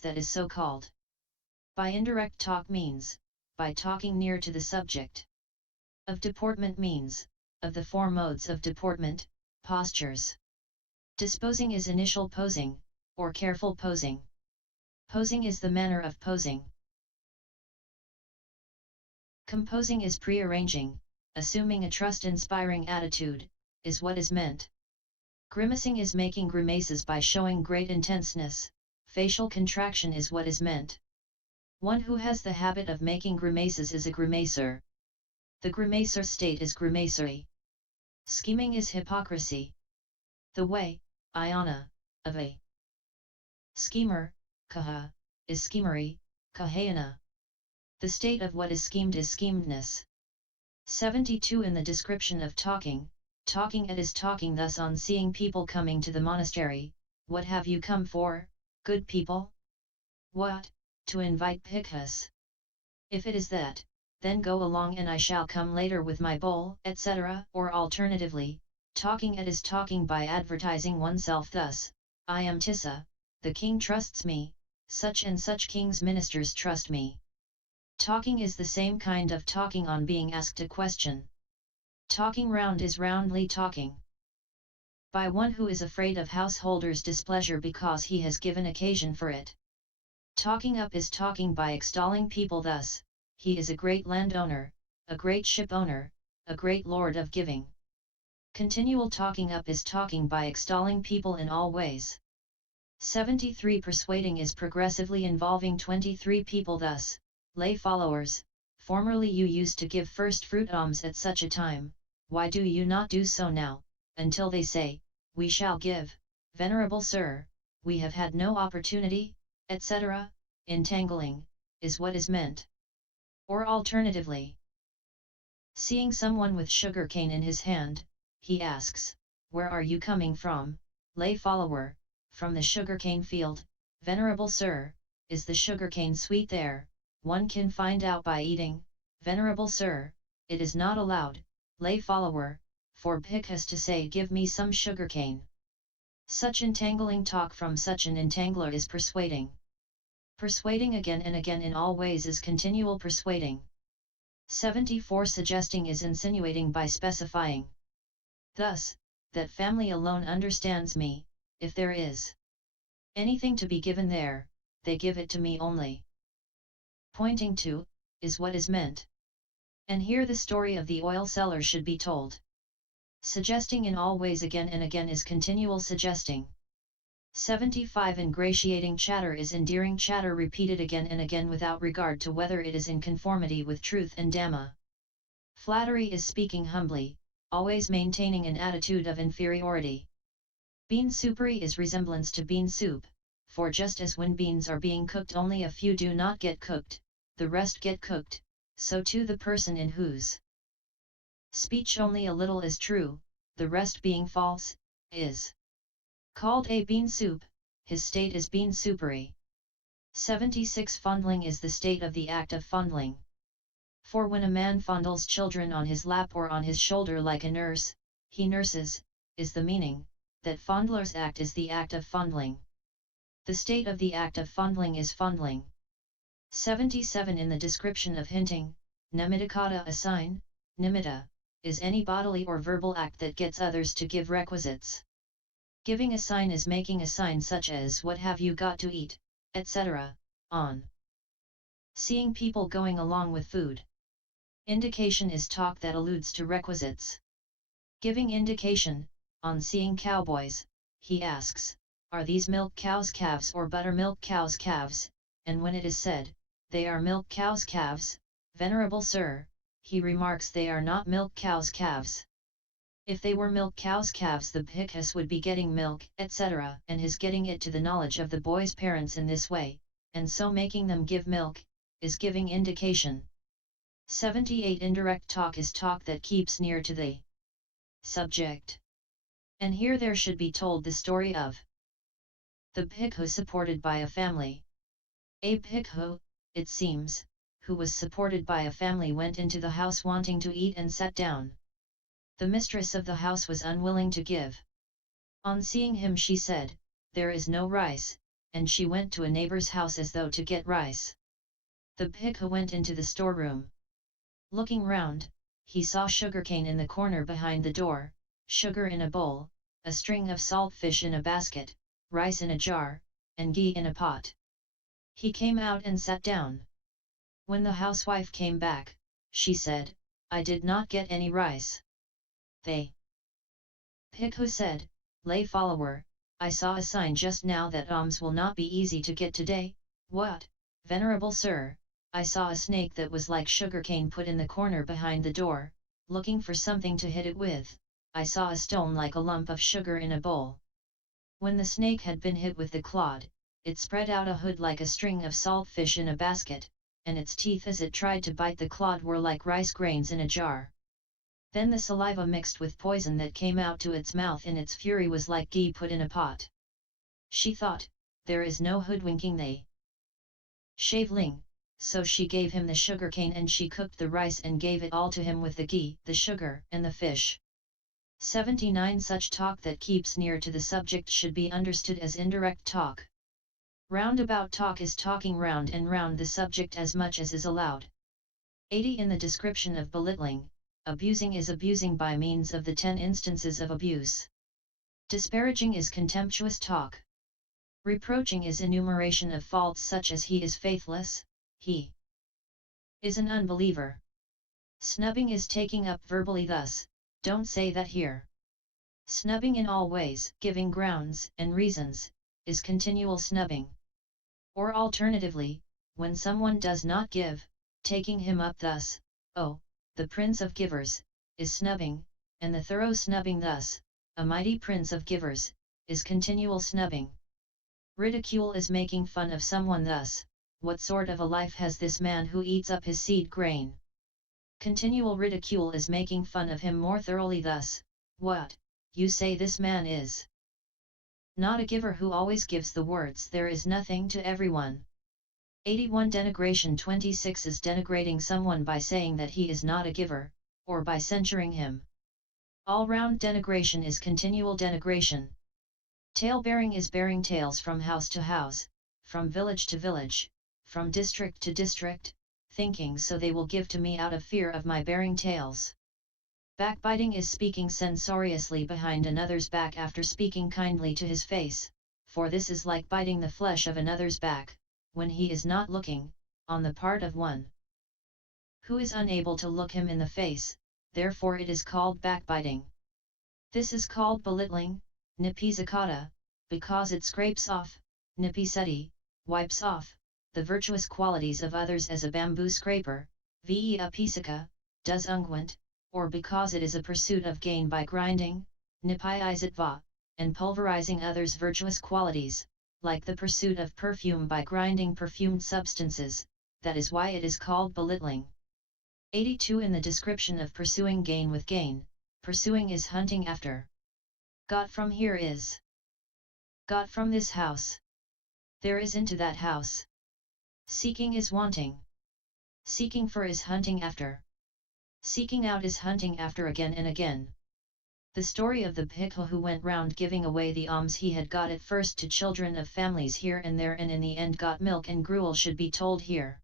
that is so called. By indirect talk means, by talking near to the subject. Of deportment means, of the four modes of deportment, postures. Disposing is initial posing, or careful posing. Posing is the manner of posing. Composing is prearranging, assuming a trust-inspiring attitude, is what is meant. Grimacing is making grimaces by showing great intenseness, facial contraction is what is meant. One who has the habit of making grimaces is a grimacer. The grimacer state is grimacery. Scheming is hypocrisy. The way, ayana, of a schemer, kaha, is schemery, kahayana. The state of what is schemed is schemedness. 72 In the description of talking, talking it is talking thus on seeing people coming to the monastery. What have you come for, good people? What, to invite bhikkhus? If it is that, then go along and I shall come later with my bowl, etc. Or alternatively, talking it is talking by advertising oneself thus, I am Tissa, the king trusts me, such and such king's ministers trust me. Talking is the same kind of talking on being asked a question. Talking round is roundly talking. By one who is afraid of householders' displeasure because he has given occasion for it. Talking up is talking by extolling people thus, he is a great landowner, a great ship owner, a great lord of giving. Continual talking up is talking by extolling people in all ways. 73 Persuading is progressively involving 23 people thus, lay followers, formerly you used to give first fruit alms at such a time, why do you not do so now, until they say, we shall give, venerable sir, we have had no opportunity, etc. Entangling, is what is meant. Or alternatively, seeing someone with sugarcane in his hand, he asks, where are you coming from, lay follower? From the sugarcane field, venerable sir, is the sugarcane sweet there? One can find out by eating, venerable sir, it is not allowed, lay follower, for bhikkhus to say give me some sugarcane. Such entangling talk from such an entangler is persuading. Persuading again and again in all ways is continual persuading. 74 Suggesting is insinuating by specifying. Thus, that family alone understands me, if there is anything to be given there, they give it to me only. Pointing to, is what is meant. And here the story of the oil seller should be told. Suggesting in all ways again and again is continual suggesting. 75 Ingratiating chatter is endearing chatter repeated again and again without regard to whether it is in conformity with truth and Dhamma. Flattery is speaking humbly, always maintaining an attitude of inferiority. Bean soupery is resemblance to bean soup, for just as when beans are being cooked only a few do not get cooked, the rest get cooked, so too the person in whose speech only a little is true, the rest being false, is called a bean soup, his state is bean soupery. 76 Fondling is the state of the act of fondling. For when a man fondles children on his lap or on his shoulder like a nurse, he nurses, is the meaning, that fondler's act is the act of fondling. The state of the act of fondling is fondling. 77 In the description of hinting, nimittacata a sign, nimitta, is any bodily or verbal act that gets others to give requisites. Giving a sign is making a sign such as what have you got to eat, etc., on seeing people going along with food. Indication is talk that alludes to requisites. Giving indication, on seeing cowboys, he asks, are these milk cows calves or buttermilk cows calves, and when it is said, they are milk cows calves, venerable sir, he remarks they are not milk cows calves. If they were milk cows calves the bhikkhus would be getting milk, etc. and his getting it to the knowledge of the boy's parents in this way, and so making them give milk, is giving indication. 78 Indirect talk is talk that keeps near to the subject. And here there should be told the story of the bhikkhu supported by a family. A bhikkhu, it seems, who was supported by a family went into the house wanting to eat and sat down. The mistress of the house was unwilling to give. On seeing him she said, there is no rice, and she went to a neighbor's house as though to get rice. The Bhikkhu went into the storeroom. Looking round, he saw sugarcane in the corner behind the door, sugar in a bowl, a string of salt fish in a basket, rice in a jar, and ghee in a pot. He came out and sat down. When the housewife came back, she said, "I did not get any rice." The Bhikkhu said, "Lay follower, I saw a sign just now that alms will not be easy to get today." "What, venerable sir?" "I saw a snake that was like sugarcane put in the corner behind the door, looking for something to hit it with. I saw a stone like a lump of sugar in a bowl. When the snake had been hit with the clod, it spread out a hood like a string of salt fish in a basket, and its teeth as it tried to bite the clod were like rice grains in a jar. Then the saliva mixed with poison that came out to its mouth in its fury was like ghee put in a pot." She thought, "There is no hoodwinking the shaveling," so she gave him the sugarcane and she cooked the rice and gave it all to him with the ghee, the sugar, and the fish. 79 Such talk that keeps near to the subject should be understood as indirect talk. Roundabout talk is talking round and round the subject as much as is allowed. 80 In the description of belittling, abusing is abusing by means of the 10 instances of abuse. Disparaging is contemptuous talk. Reproaching is enumeration of faults such as he is faithless, he is an unbeliever. Snubbing is taking up verbally thus, "Don't say that here." Snubbing in all ways, giving grounds and reasons, is continual snubbing. Or alternatively, when someone does not give, taking him up thus, "Oh, the prince of givers," is snubbing, and the thorough snubbing thus, "A mighty prince of givers," is continual snubbing. Ridicule is making fun of someone thus, "What sort of a life has this man who eats up his seed grain?" Continual ridicule is making fun of him more thoroughly thus, "What, you say this man is not a giver who always gives the words there is nothing to everyone." 81 Denigration 26 is denigrating someone by saying that he is not a giver, or by censuring him. All-round denigration is continual denigration. Tale-bearing is bearing tales from house to house, from village to village, from district to district, thinking so they will give to me out of fear of my bearing tales. Backbiting is speaking censoriously behind another's back after speaking kindly to his face, for this is like biting the flesh of another's back, when he is not looking, on the part of one who is unable to look him in the face, therefore it is called backbiting. This is called belittling, nipisakata, because it scrapes off, nipiseti, wipes off, the virtuous qualities of others as a bamboo scraper, veepisaka, does unguent, or because it is a pursuit of gain by grinding, nipiisatva, and pulverizing others' virtuous qualities, like the pursuit of perfume by grinding perfumed substances, that is why it is called belittling. 82 In the description of pursuing gain with gain, pursuing is hunting after. Got from here is got from this house. There is into that house. Seeking is wanting. Seeking for is hunting after. Seeking out is hunting after again and again. The story of the Bhikkhu who went round giving away the alms he had got at first to children of families here and there and in the end got milk and gruel should be told here.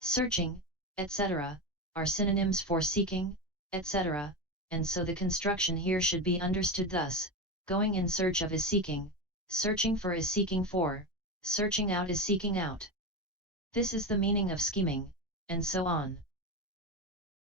Searching, etc., are synonyms for seeking, etc., and so the construction here should be understood thus: going in search of is seeking, searching for is seeking for, searching out is seeking out. This is the meaning of scheming, and so on.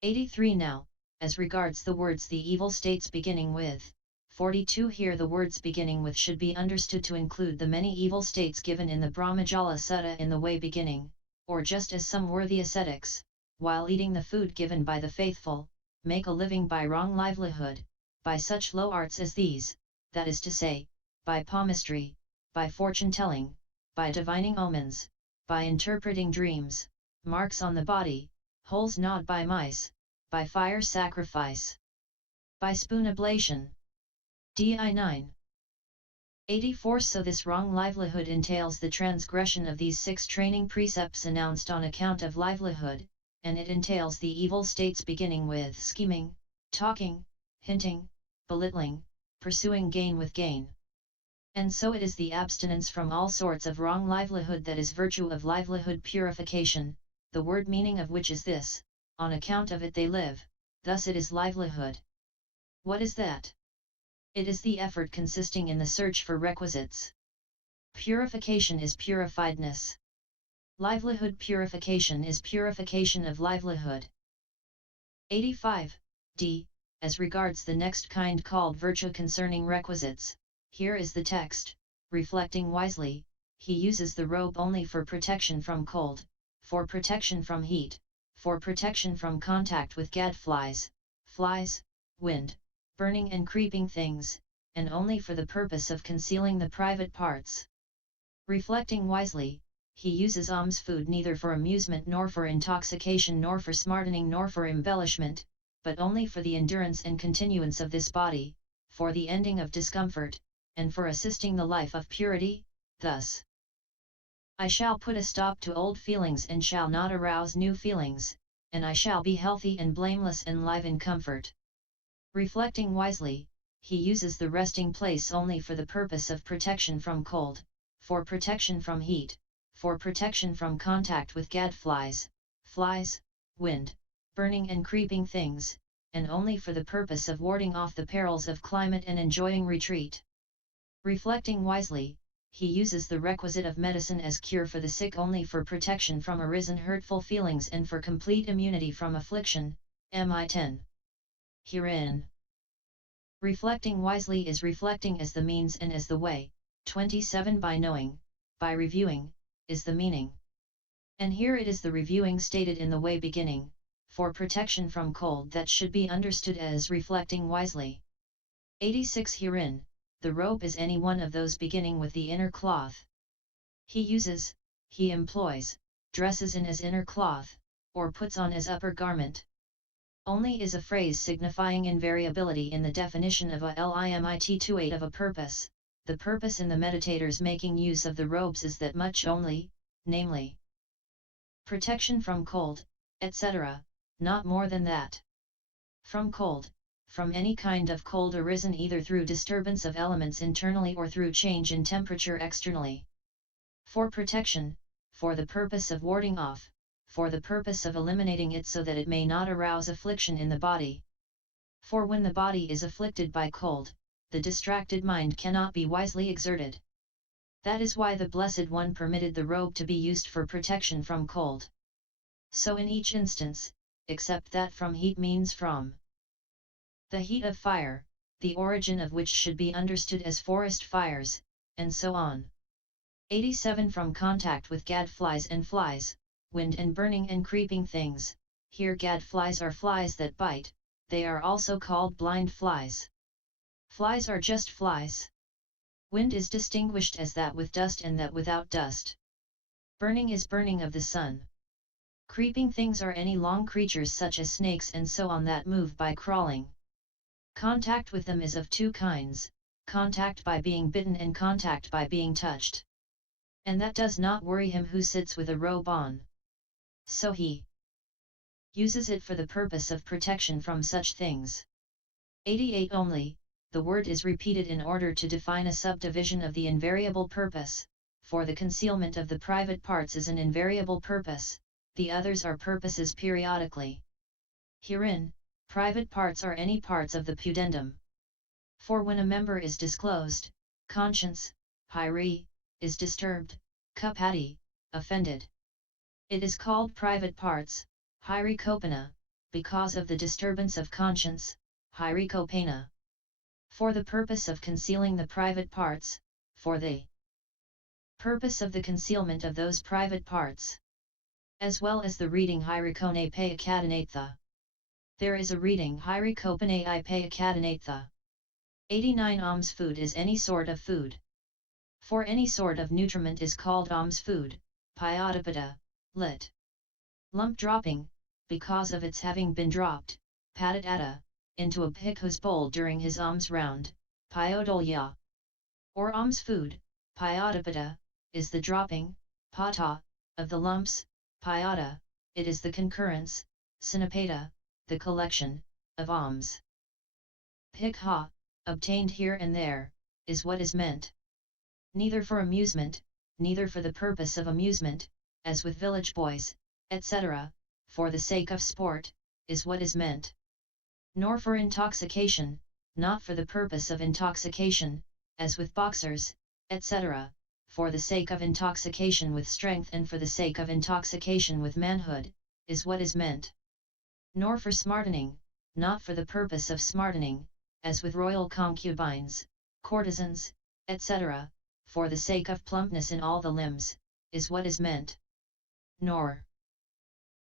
83 Now, as regards the words the evil states beginning with 42 here the words beginning with should be understood to include the many evil states given in the Brahmajala Sutta in the way beginning, or just as some worthy ascetics, while eating the food given by the faithful, make a living by wrong livelihood, by such low arts as these, that is to say, by palmistry, by fortune-telling, by divining omens, by interpreting dreams, marks on the body, holes gnawed by mice, by fire sacrifice, by spoon ablation. Di 9. 84 So this wrong livelihood entails the transgression of these 6 training precepts announced on account of livelihood, and it entails the evil states beginning with scheming, talking, hinting, belittling, pursuing gain with gain. And so it is the abstinence from all sorts of wrong livelihood that is virtue of livelihood purification, the word meaning of which is this, on account of it they live, thus it is livelihood. What is that? It is the effort consisting in the search for requisites. Purification is purifiedness. Livelihood purification is purification of livelihood. 85. D. As regards the next kind called virtue concerning requisites, here is the text, reflecting wisely, he uses the robe only for protection from cold, for protection from heat, for protection from contact with gadflies, flies, wind, burning and creeping things, and only for the purpose of concealing the private parts. Reflecting wisely, he uses alms food neither for amusement nor for intoxication nor for smartening nor for embellishment, but only for the endurance and continuance of this body, for the ending of discomfort, and for assisting the life of purity, thus. I shall put a stop to old feelings and shall not arouse new feelings, and I shall be healthy and blameless and live in comfort. Reflecting wisely, he uses the resting place only for the purpose of protection from cold, for protection from heat, for protection from contact with gadflies, flies, wind, burning and creeping things, and only for the purpose of warding off the perils of climate and enjoying retreat. Reflecting wisely, he uses the requisite of medicine as cure for the sick only for protection from arisen hurtful feelings and for complete immunity from affliction, mi 10. Herein, reflecting wisely is reflecting as the means and as the way, 27 by knowing, by reviewing, is the meaning. And here it is the reviewing stated in the way beginning, for protection from cold that should be understood as reflecting wisely. 86 Herein, the robe is any one of those beginning with the inner cloth. He uses, he employs, dresses in as inner cloth, or puts on as upper garment. Only is a phrase signifying invariability in the definition of a limit 28 of a purpose. The purpose in the meditators making use of the robes is that much only, namely, protection from cold, etc., not more than that. From cold, from any kind of cold arisen either through disturbance of elements internally or through change in temperature externally. For protection, for the purpose of warding off, for the purpose of eliminating it so that it may not arouse affliction in the body. For when the body is afflicted by cold, the distracted mind cannot be wisely exerted. That is why the Blessed One permitted the robe to be used for protection from cold. So in each instance, except that from heat means from the heat of fire, the origin of which should be understood as forest fires, and so on. 87 From contact with gadflies and flies, wind and burning and creeping things, here gadflies are flies that bite, they are also called blind flies. Flies are just flies. Wind is distinguished as that with dust and that without dust. Burning is burning of the sun. Creeping things are any long creatures such as snakes and so on that move by crawling. Contact with them is of two kinds, contact by being bitten and contact by being touched. And that does not worry him who sits with a robe on. So he uses it for the purpose of protection from such things. 88 Only, the word is repeated in order to define a subdivision of the invariable purpose, for the concealment of the private parts is an invariable purpose, the others are purposes periodically. Herein, private parts are any parts of the pudendum. For when a member is disclosed, conscience, hyri, is disturbed, kupati, offended. It is called private parts, hyri kopana, because of the disturbance of conscience, hyri kopana. For the purpose of concealing the private parts, for the purpose of the concealment of those private parts, as well as the reading Hirikone Payakadanatha. There is a reading Hirikopane I Payakadanatha. 89 Alms food is any sort of food. For any sort of nutriment is called alms food, Payodapata, lit. Lump dropping, because of its having been dropped, Padadata, into a bhikkhu's bowl during his alms round, Payodolya. Or alms food, Payodapata, is the dropping, Pata, of the lumps, Payada, it is the concurrence, Sinapata, the collection, of alms. Bhikkha, obtained here and there, is what is meant. neither for amusement, neither for the purpose of amusement, as with village boys, etc., for the sake of sport, is what is meant. Nor for intoxication, not for the purpose of intoxication, as with boxers, etc., for the sake of intoxication with strength and for the sake of intoxication with manhood, is what is meant. Nor for smartening, not for the purpose of smartening, as with royal concubines, courtesans, etc., for the sake of plumpness in all the limbs, is what is meant. Nor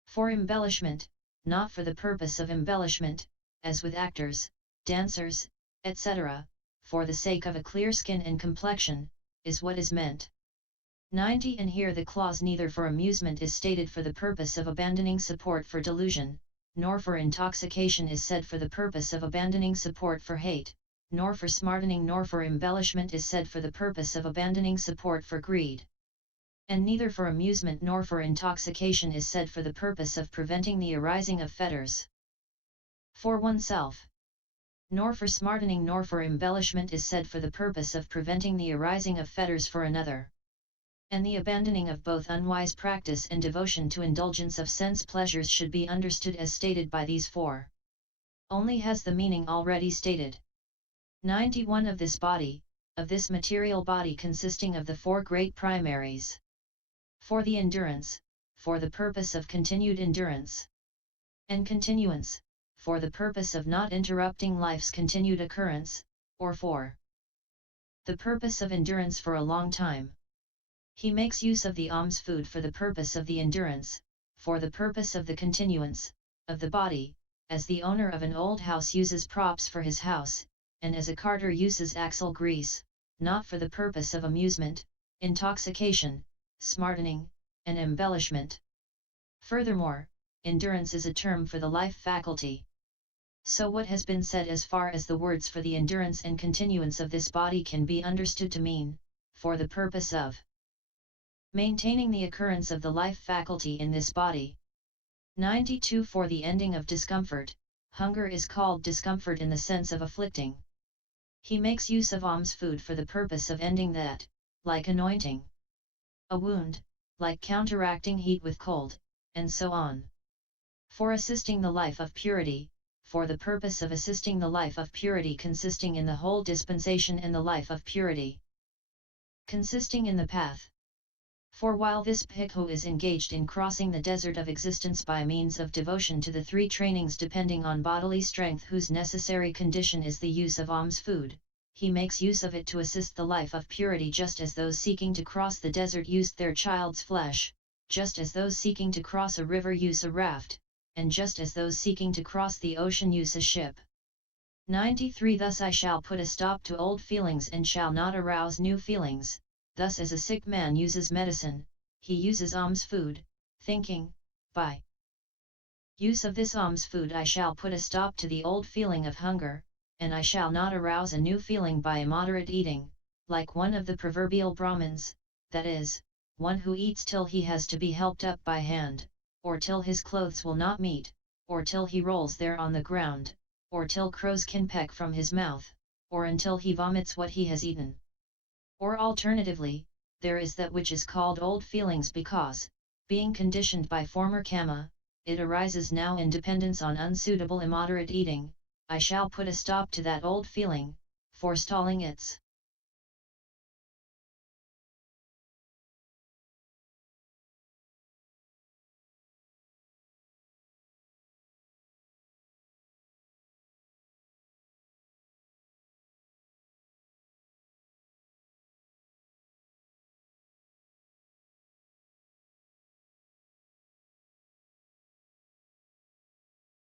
for embellishment, not for the purpose of embellishment, as with actors, dancers, etc., for the sake of a clear skin and complexion, is what is meant. 90. And here the clause neither for amusement is stated for the purpose of abandoning support for delusion, nor for intoxication is said for the purpose of abandoning support for hate, nor for smartening nor for embellishment is said for the purpose of abandoning support for greed. And neither for amusement nor for intoxication is said for the purpose of preventing the arising of fetters for oneself. Nor for smartening nor for embellishment is said for the purpose of preventing the arising of fetters for another. And the abandoning of both unwise practice and devotion to indulgence of sense pleasures should be understood as stated by these four. Only has the meaning already stated. 91. Of this body, of this material body consisting of the four great primaries. For the endurance, for the purpose of continued endurance. And continuance, for the purpose of not interrupting life's continued occurrence, or for the purpose of endurance for a long time. He makes use of the alms food for the purpose of the endurance, for the purpose of the continuance, of the body, as the owner of an old house uses props for his house, and as a carter uses axle grease, not for the purpose of amusement, intoxication, smartening, and embellishment. Furthermore, endurance is a term for the life faculty. So what has been said as far as the words for the endurance and continuance of this body can be understood to mean, for the purpose of maintaining the occurrence of the life faculty in this body. 92. For the ending of discomfort, hunger is called discomfort in the sense of afflicting. He makes use of alms food for the purpose of ending that, like anointing a wound, like counteracting heat with cold, and so on. For assisting the life of purity, for the purpose of assisting the life of purity consisting in the whole dispensation and the life of purity consisting in the path. For while this Bhikkhu is engaged in crossing the desert of existence by means of devotion to the three trainings depending on bodily strength whose necessary condition is the use of alms food, he makes use of it to assist the life of purity just as those seeking to cross the desert used their child's flesh, just as those seeking to cross a river use a raft, and just as those seeking to cross the ocean use a ship. 93. Thus I shall put a stop to old feelings and shall not arouse new feelings. Thus as a sick man uses medicine, he uses alms food, thinking, by use of this alms food I shall put a stop to the old feeling of hunger, and I shall not arouse a new feeling by immoderate eating, like one of the proverbial Brahmins, that is, one who eats till he has to be helped up by hand, or till his clothes will not meet, or till he rolls there on the ground, or till crows can peck from his mouth, or until he vomits what he has eaten. Or alternatively, there is that which is called old feelings because, being conditioned by former karma, it arises now in dependence on unsuitable immoderate eating. I shall put a stop to that old feeling, forestalling its